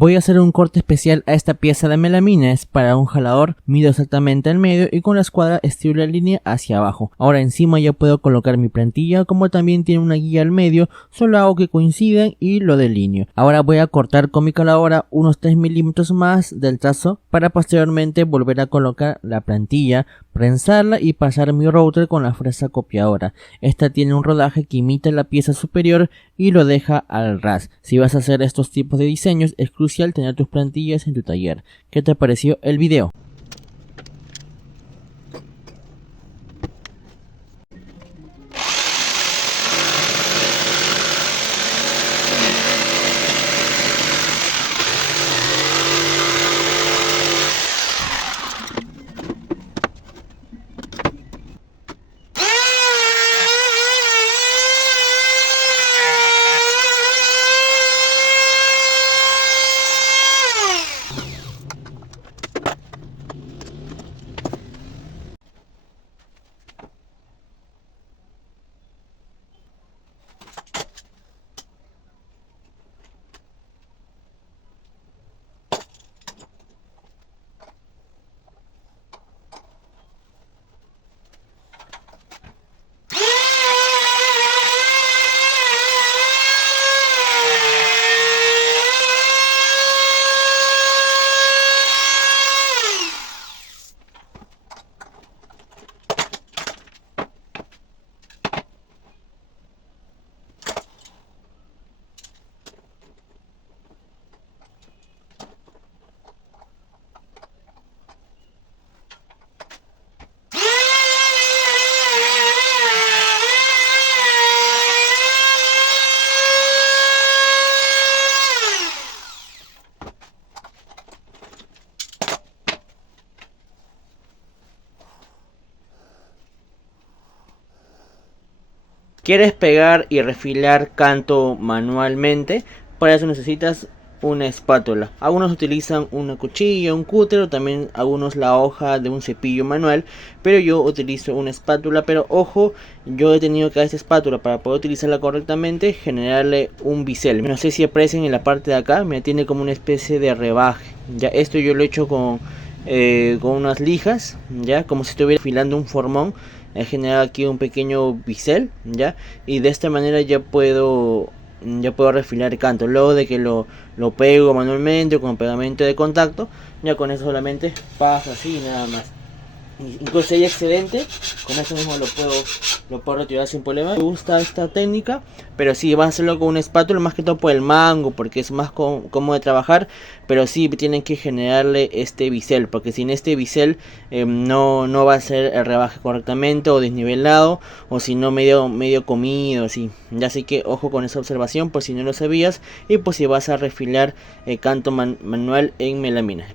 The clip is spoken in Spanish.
Voy a hacer un corte especial a esta pieza de melamina, es para un jalador, mido exactamente al medio y con la escuadra estiro la línea hacia abajo. Ahora encima ya puedo colocar mi plantilla, como también tiene una guía al medio, solo hago que coincidan y lo delineo. Ahora voy a cortar con mi caladora unos 3 milímetros más del trazo para posteriormente volver a colocar la plantilla, prensarla y pasar mi router con la fresa copiadora. Esta tiene un rodaje que imita la pieza superior y lo deja al ras. Si vas a hacer estos tipos de diseños es crucial tener tus plantillas en tu taller. ¿Qué te pareció el video? ¿Quieres pegar y refilar canto manualmente? Para eso necesitas una espátula. Algunos utilizan una cuchilla, un cúter, o también algunos la hoja de un cepillo manual, pero yo utilizo una espátula. Pero ojo, yo he tenido que a esta espátula, para poder utilizarla correctamente, generarle un bisel. No sé si aprecian en la parte de acá, me tiene como una especie de rebaje. Ya esto yo lo he hecho con unas lijas, ya como si estuviera afilando un formón. He generado aquí un pequeño bisel, ya, y de esta manera ya puedo refilar el canto. Luego de que lo pego manualmente o con pegamento de contacto, ya con eso solamente pasa así y nada más. Incluso si hay excedente, con eso mismo lo puedo retirar sin problema. Me gusta esta técnica, pero sí, vas a hacerlo con una espátula, más que todo por el mango, porque es más cómodo de trabajar. Pero sí tienen que generarle este bisel, porque sin este bisel no va a ser el rebaje correctamente, o desnivelado, o si no medio comido, así. Ya, así que ojo con esa observación, por si no lo sabías, y pues si vas a refilar canto manual en melamina.